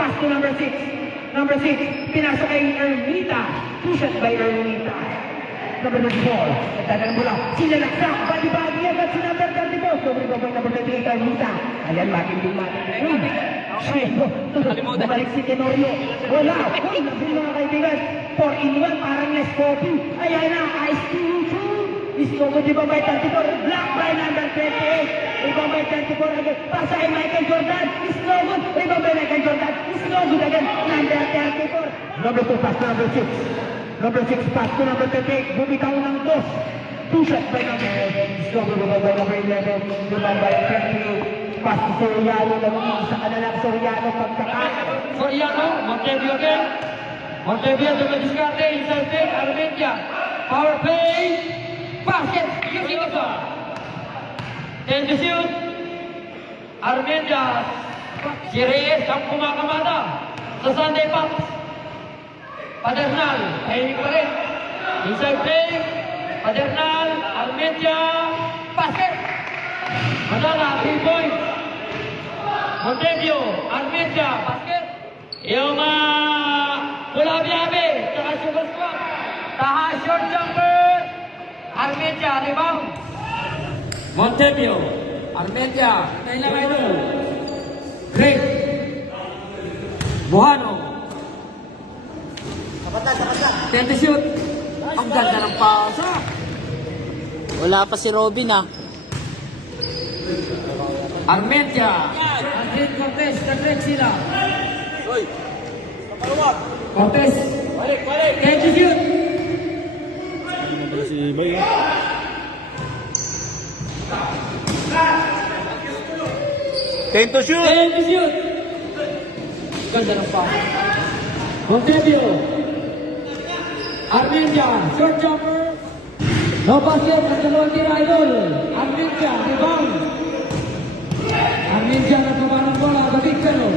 Pass to number 6. Number 6, pinasok kay Ermita. Two shot by Ermita. Number 34, nagdadang bola. Sinalaksak, bali-bali agad si number 34. Sobre ko by number 38, Ermita. Ayan, matinding. Bumalik si Tenorio. Wala. Uy, nabil mga kaibigan. 4-in-1, parang less coffee. Ayan na, ice cream. Iskogo di ba by 34, block by number 28. Rebound by 34 again. Pasa kay Michael Jordan. Iskogo. Rebound by Michael Jordan. Iskogo again. Number 34. Number 2 pass to number 6. Number 6 pass to number 38. Bumitaw ng 2. Two shots by number 8. Iskogo rebound by number 11. Rebound by 38. Pass to Soriano. Naging sa kanalang Soriano pagkakaan. Soriano, Montevio again. Montevio to the discarte. Inside take, Armentia. Power play. Basket, Yuki Osa. 10 to shoot. Armentia. Si Reyes ang kumakamada sa Sunday Pops. Padernal, tahimik pa rin. Inside play. Padernal, Armentia. Basket. Madala, 3 points. Montevio, Armentia, basket. Yung Bulabi-abi, tsaka Sugar Squad. Taha, short jumper. Armentia, rebound. Montevio, Armentia, kailangan ito. Greg. Buhano. Sapat lang. 10 to shoot. Ang ganda ng pasa. Wala pa si Robin ah. Armentia. Andrin Cortez, nag-break sila. Cortez. Balik. 10 to shoot. Si Bay. 10 to shoot. 10 to shoot. Ganda ng pasa. Montevio. Armentia, short jumper. No basket, nagdalawang tira idol. Armentia, rebound. Armentia nagkaba ng bola, David Cano.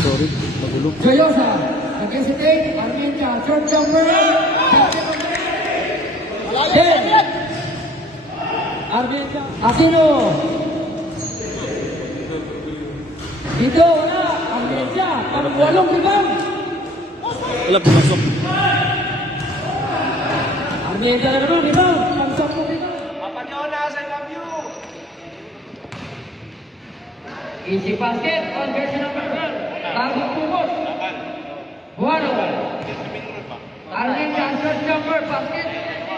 Sorry, nagulog. Joyosa, nag-hesitate. Armentia, short jumper. 10. Armentia, Aquino. Dito, wala. Armentia, pang-walong rebound. Wala, pumasok. Armentia na naman, rebound. Pang-10 rebound. Easy basket on jersey number 1. Tagong pumos. Buhano. Armentia, short jumper, basket.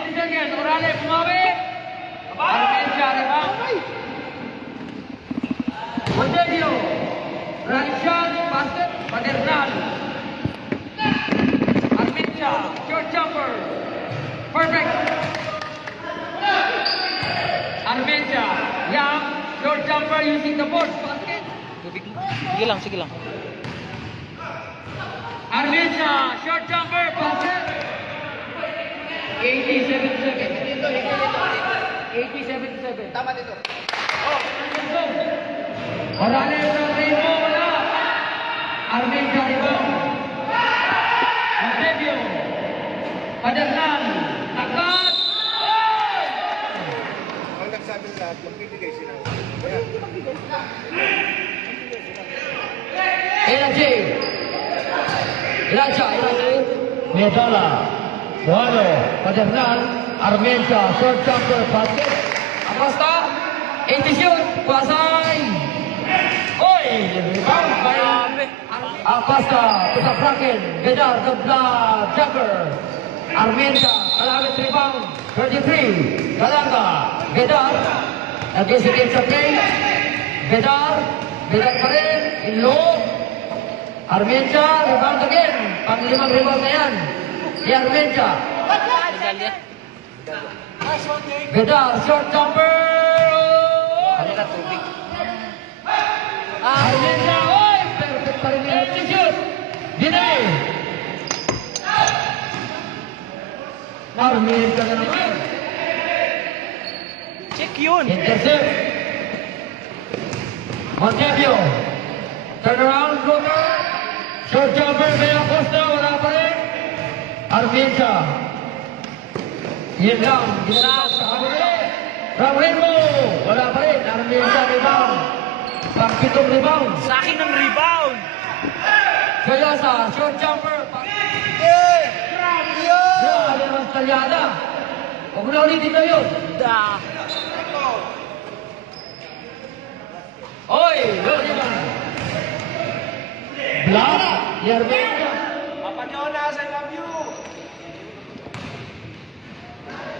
This again, Orale, bumawi. Armentia, rebound. Montevio. Right shot, basket, Padernal. Armentia, short jumper. Perfect. Armentia, Young, short jumper using the board, basket. Sige lang. Armentia, short jumper, basket. 87-7. 87-7. Tama dito. Orale ng Remo, wala. Armentia, rebound. Montevio. Padernal. Takat. Ang nagsabi lahat, magbibigay sila. Iraja. Medala. Buhano. Padernal. Armentia. Short jumper. Basket. Acosta. 80 shoot. Pasay. Oy. Rebound by Acosta. Pusa Franken. Gedar. The blood jumper. Armentia. Kalawit rebound. 33. Kalanga. Gedar. Nag-isipin sa play. Gedar pa rin. Inlo. Armentia, rebound again. Pang-limang rebound na yan. Si Armentia. Gedar, short jumper. Kanila tubig. Armentia, oy! Perfect pa rin yung shoot. Dinay. Armentia na naman. Check yun. Intercept. Montevio. Turn around, floater. Short jumper, may Acosta, wala pa rin. Armentia. Yun lang, ginagawa sa kabuli. From Remo, wala pa rin. Armentia, rebound. Pang-pitong rebound. Sa akin ng rebound. Seryosa, short jumper. Grabe mas talyada. Huwag na ulitin na yun. Da. Oy, low rebound. Block. Yerbenka.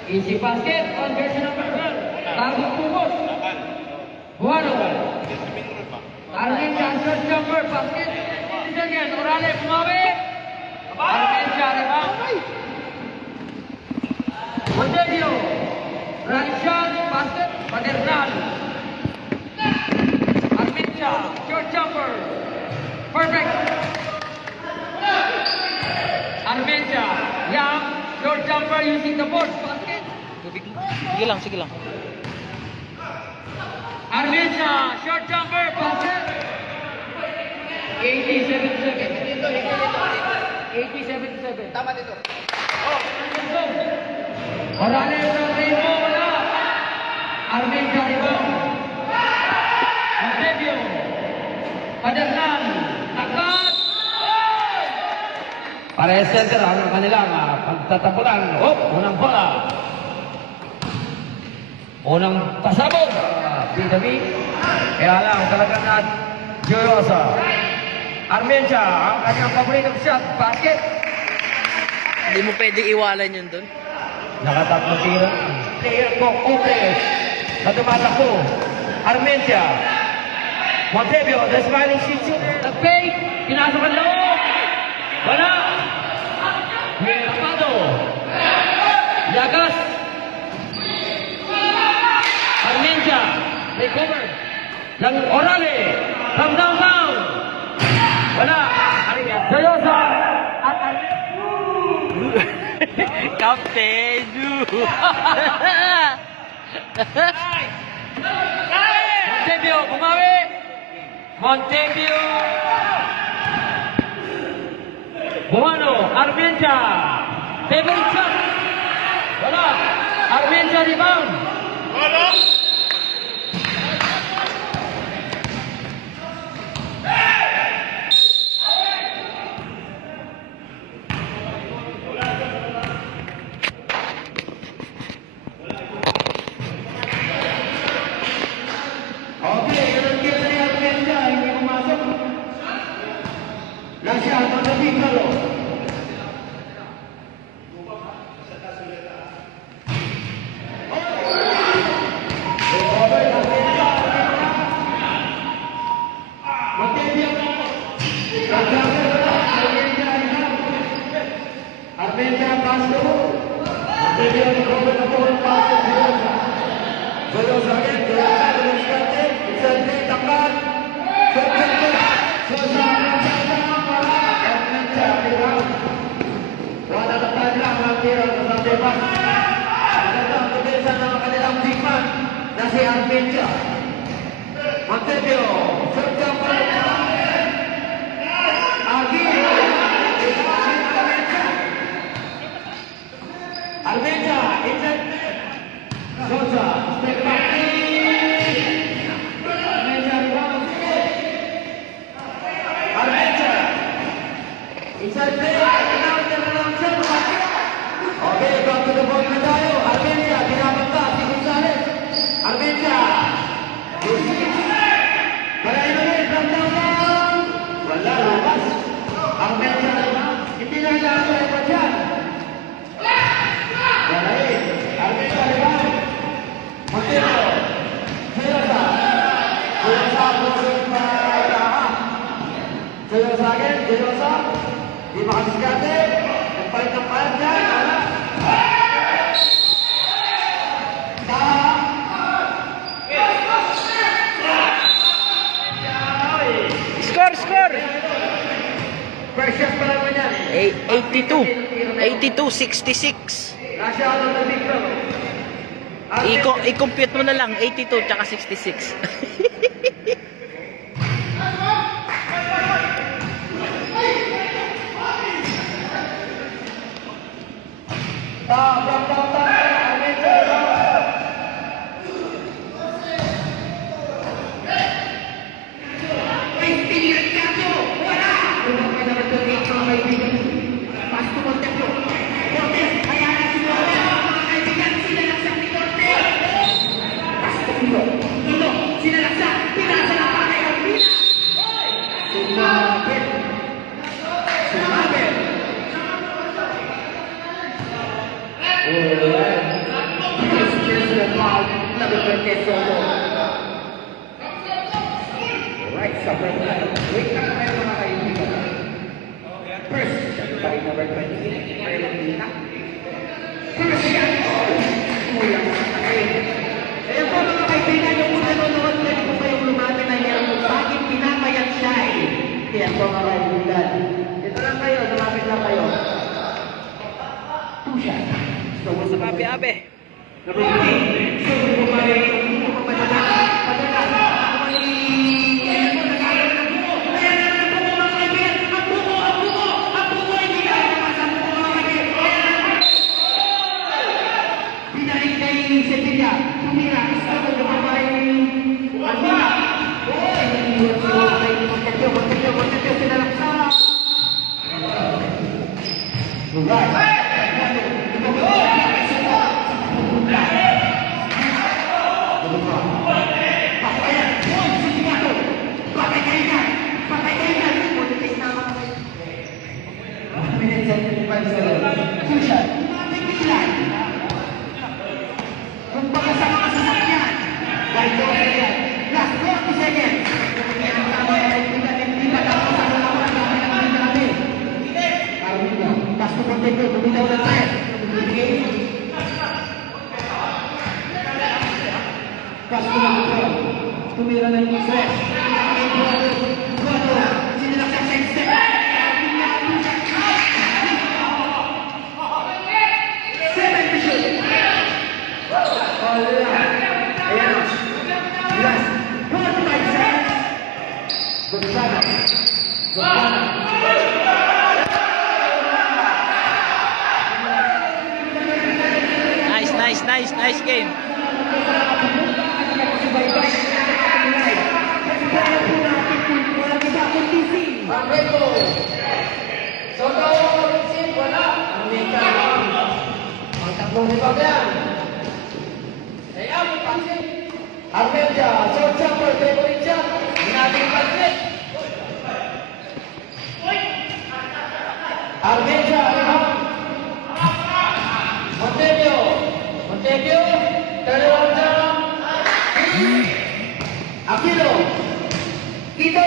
Easy basket on jersey number 12. Tagong pumos. Buano. Armin short jumper basket. Again, Orale bumawi. Armin rebound. Montevideo. Right shot basket. Padernal. Armin short jumper. Perfect. Armin Young short jumper using the board basket. Tubig. Sige lang, sige lang. Armin short jumper basket. 87-7. 87-7. Tama dito. Orale ng Remo, wala. Armin rebound. Montevio. Padernal. Takat. Para center ang kanilang pagtatapunan. Unang bola. Unang pasabog. Pinami. Kaya lang talaga na Joyosa. Armencia, ang kanyang paboritong shot, basket. Hindi mo pwede iwalan yun doon. Nakatatlo tira. Player ko, Opres. Na tumatakbo. Armencia. Montevio, the smiling shooter. The fake. Pinasok ang loob. Wala. Tapado. Yagas. Armencia. Recover. Lang Orale. From downtown. Wala. Seryosa. At Captain. Montevio, bumawi. Montevio. Buano, Armencia. Favorite shot. Wala. Armencia rebound. Okay, ganun kaya ni Armencia, hindi pumasok. Lasya, magandang kalo. Armencia paso. Armencia recover the ball pass to Joyosa. Joyosa again, Joyosa demonstrante. Isante, takat. Sosa, Armencia, rebound. Wala na tayo lang ang tira sa depan. Maganda ang depensa ng kanilang big man na si Armencia. Montevio, short jumper. Agi. Armencia, inside. Sosa, step back. Armencia, rebound. Armencia. Inside play. Okay, back to the ball na tayo. Armencia, binabanta si Gonzales. Armencia. Parahin ulit, from downtown. Wala, labas. Armencia, hindi na ilalagay pa dyan. Parahin. Armencia, rebound. Montevio. Joyosa. Joyosa, Joyosa, para Joyosa again, Joyosa. Di makasiskate. Nagpalit ng palat dyan. Wala. Score! Pressure pa naman yan. 82-66. Nasa ano na big bro. I-compute mo na lang, 82 tsaka 66. Sumabit. Sumabit. Personal foul, number 20, Soto. Right, sobrang wait lang tayo mga kaibigan. First, by number 28, Marilina. First shot, kulang sa akin. Ayan po mga kaibigan, yung kung nanonood, pwede po kayong lumapit na yan kung bakit pinapayat siya eh. Ayan po mga kaibigan. Ito lang kayo, lumapit lang kayo. Two shot. So, what's the Abe. number 15. So, bumalik yung padala. Ayan po, nagkakaroon ng buko. Ayan ang buko mga kaibigan. Ang buko, ang buko, ang buko. Hindi ka naman sa buko mga kaibigan. Binalik kay Sevilla. Tumira. Gusto ko lumabay. Almira. Oy, hirap siguro kay Montepio. Sinalaksa. Right. Kung baka sa mga sasakyan, dahil doon na yan, last 40 seconds. Kaya ang tama ay hindi ba tapos sa mga mga namin ang hindi namin. Carolina, Castro Montego, tumilaw na tayo. Castro Montego, tumira na yung fresh. Guado, sinilak sa side step. Seven to shoot. Ayan. Last 45 seconds. Gonzaga. Nice game. Marbeco. Soto, Rizin, wala. Ang tatlong ribag yan. Kaya ang pansin. Armedia, short jumper, favorite shot. Nating pansin. Armedia, rebound. Montebio, dalawang jump. Aquino, Quito,